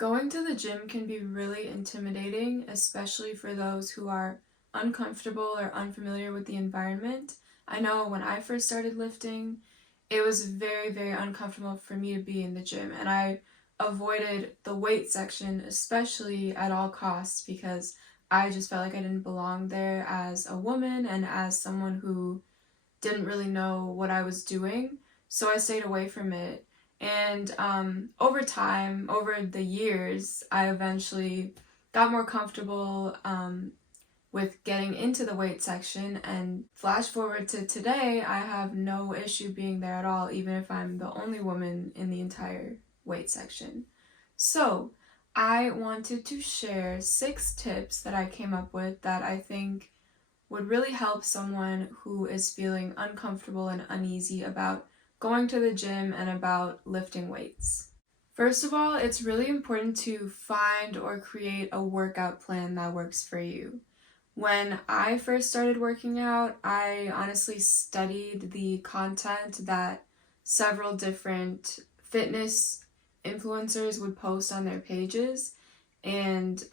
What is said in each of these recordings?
Going to the gym can be really intimidating, especially for those who are uncomfortable or unfamiliar with the environment. I know when I first started lifting, it was very, very uncomfortable for me to be in the gym, and I avoided the weight section, especially at all costs, because I just felt like I didn't belong there as a woman and as someone who didn't really know what I was doing. So I stayed away from it. And over time, over the years, I eventually got more comfortable with getting into the weight section. And flash forward to today, I have no issue being there at all, even if I'm the only woman in the entire weight section. So I wanted to share 6 tips that I came up with that I think would really help someone who is feeling uncomfortable and uneasy about going to the gym and about lifting weights. First of all, it's really important to find or create a workout plan that works for you. When I first started working out, I honestly studied the content that several different fitness influencers would post on their pages, and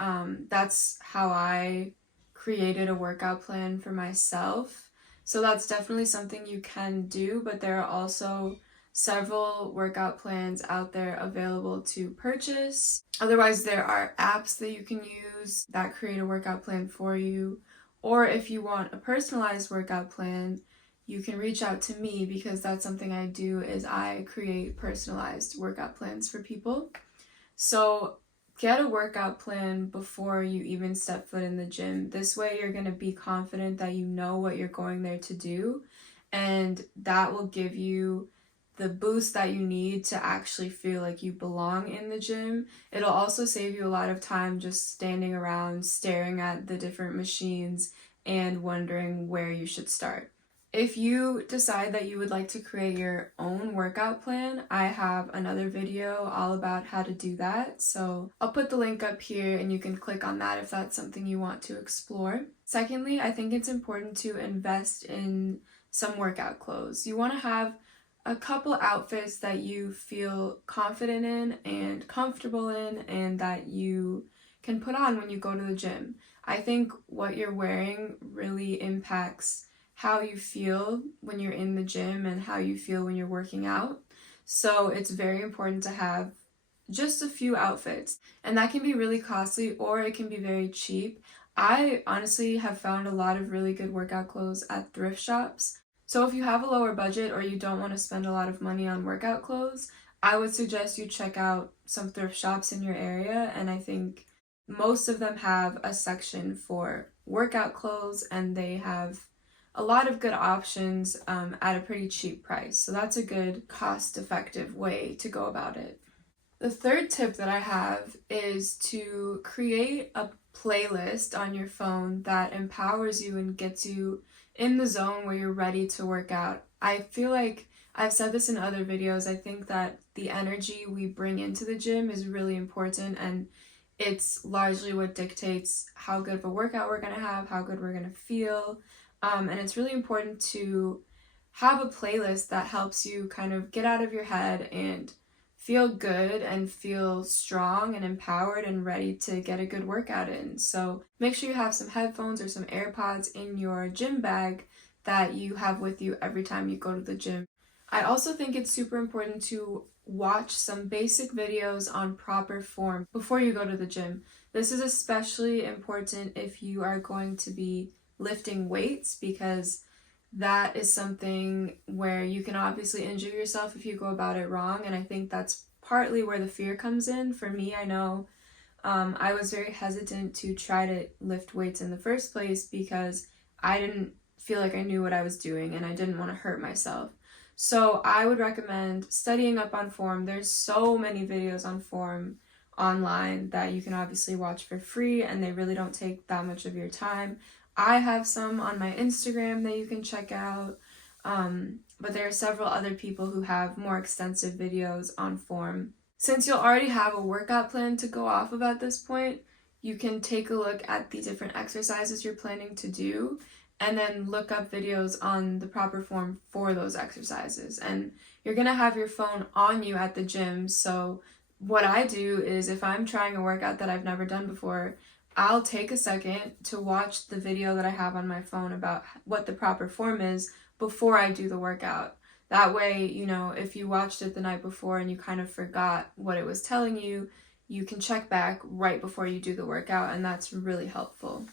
that's how I created a workout plan for myself. So that's definitely something you can do, but there are also several workout plans out there available to purchase. Otherwise, there are apps that you can use that create a workout plan for you. Or if you want a personalized workout plan, you can reach out to me, because that's something I do, is I create personalized workout plans for people. So get a workout plan before you even step foot in the gym. This way you're going to be confident that you know what you're going there to do, and that will give you the boost that you need to actually feel like you belong in the gym. It'll also save you a lot of time just standing around staring at the different machines and wondering where you should start. If you decide that you would like to create your own workout plan, I have another video all about how to do that. So I'll put the link up here and you can click on that if that's something you want to explore. Secondly, I think it's important to invest in some workout clothes. You want to have a couple outfits that you feel confident in and comfortable in, and that you can put on when you go to the gym. I think what you're wearing really impacts how you feel when you're in the gym and how you feel when you're working out. So it's very important to have just a few outfits, and that can be really costly or it can be very cheap. I honestly have found a lot of really good workout clothes at thrift shops. So if you have a lower budget or you don't want to spend a lot of money on workout clothes, I would suggest you check out some thrift shops in your area, and I think most of them have a section for workout clothes, and they have a lot of good options at a pretty cheap price. So that's a good cost-effective way to go about it. The third tip that I have is to create a playlist on your phone that empowers you and gets you in the zone where you're ready to work out. I feel like I've said this in other videos. I think that the energy we bring into the gym is really important, and it's largely what dictates how good of a workout we're going to have, how good we're going to feel. And it's really important to have a playlist that helps you kind of get out of your head and feel good and feel strong and empowered and ready to get a good workout in. So make sure you have some headphones or some AirPods in your gym bag that you have with you every time you go to the gym. I also think it's super important to watch some basic videos on proper form before you go to the gym. This is especially important if you are going to be lifting weights, because that is something where you can obviously injure yourself if you go about it wrong, and I think that's partly where the fear comes in. For me, I know I was very hesitant to try to lift weights in the first place because I didn't feel like I knew what I was doing and I didn't want to hurt myself. So I would recommend studying up on form. There's so many videos on form online that you can obviously watch for free, and they really don't take that much of your time. I have some on my Instagram that you can check out, but there are several other people who have more extensive videos on form. Since you'll already have a workout plan to go off of at this point, you can take a look at the different exercises you're planning to do, and then look up videos on the proper form for those exercises. And you're going to have your phone on you at the gym, so what I do is if I'm trying a workout that I've never done before, I'll take a second to watch the video that I have on my phone about what the proper form is before I do the workout. That way, if you watched it the night before and you kind of forgot what it was telling you, you can check back right before you do the workout, and that's really helpful.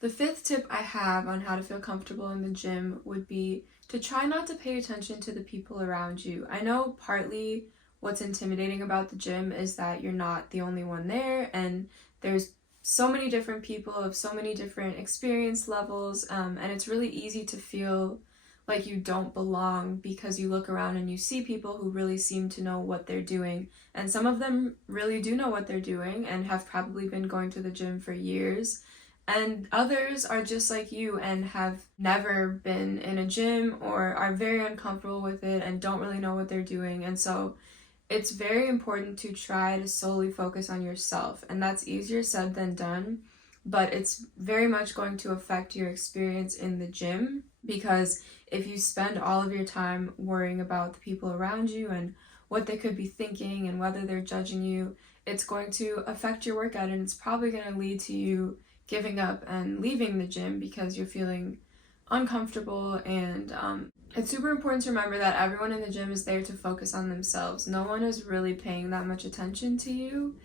The fifth tip I have on how to feel comfortable in the gym would be to try not to pay attention to the people around you. I know partly what's intimidating about the gym is that you're not the only one there, and there's so many different people of so many different experience levels, and it's really easy to feel like you don't belong because you look around and you see people who really seem to know what they're doing, and some of them really do know what they're doing and have probably been going to the gym for years, and others are just like you and have never been in a gym or are very uncomfortable with it and don't really know what they're doing. And so it's very important to try to solely focus on yourself, and that's easier said than done, but it's very much going to affect your experience in the gym, because if you spend all of your time worrying about the people around you and what they could be thinking and whether they're judging you, it's going to affect your workout, and it's probably going to lead to you giving up and leaving the gym because you're feeling uncomfortable. And it's super important to remember that everyone in the gym is there to focus on themselves. No one is really paying that much attention to you,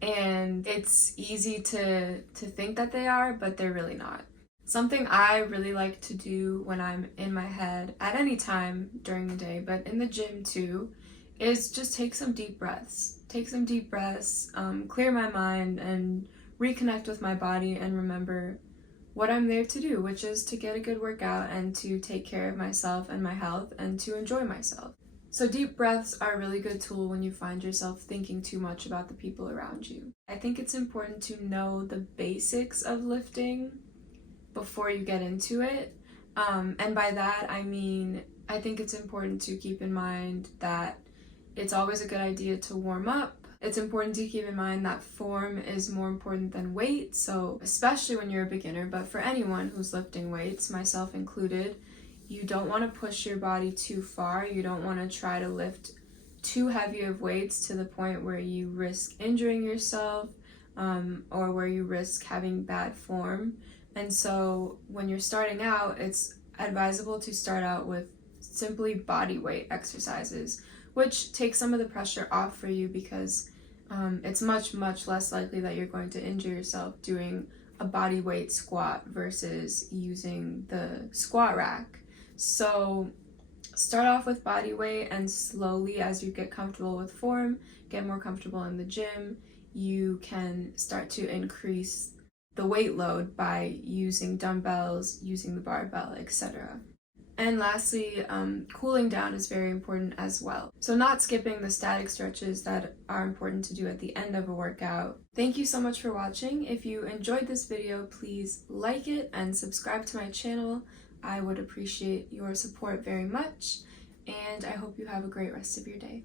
and it's easy to think that they are, but they're really not. Something I really like to do when I'm in my head at any time during the day, but in the gym too, is just take some deep breaths. Clear my mind and reconnect with my body and remember what I'm there to do, which is to get a good workout and to take care of myself and my health and to enjoy myself. So deep breaths are a really good tool when you find yourself thinking too much about the people around you. I think it's important to know the basics of lifting before you get into it. And by that, I mean, I think it's important to keep in mind that it's always a good idea to warm up. It's important to keep in mind that form is more important than weight, so especially when you're a beginner, but for anyone who's lifting weights, myself included, you don't want to push your body too far. You don't want to try to lift too heavy of weights to the point where you risk injuring yourself, or where you risk having bad form. And so when you're starting out, it's advisable to start out with simply body weight exercises, which takes some of the pressure off for you, because it's much less likely that you're going to injure yourself doing a body weight squat versus using the squat rack. So start off with body weight, and slowly, as you get comfortable with form, get more comfortable in the gym, you can start to increase the weight load by using dumbbells, using the barbell, etc. And lastly, cooling down is very important as well. So not skipping the static stretches that are important to do at the end of a workout. Thank you so much for watching. If you enjoyed this video, please like it and subscribe to my channel. I would appreciate your support very much, and I hope you have a great rest of your day.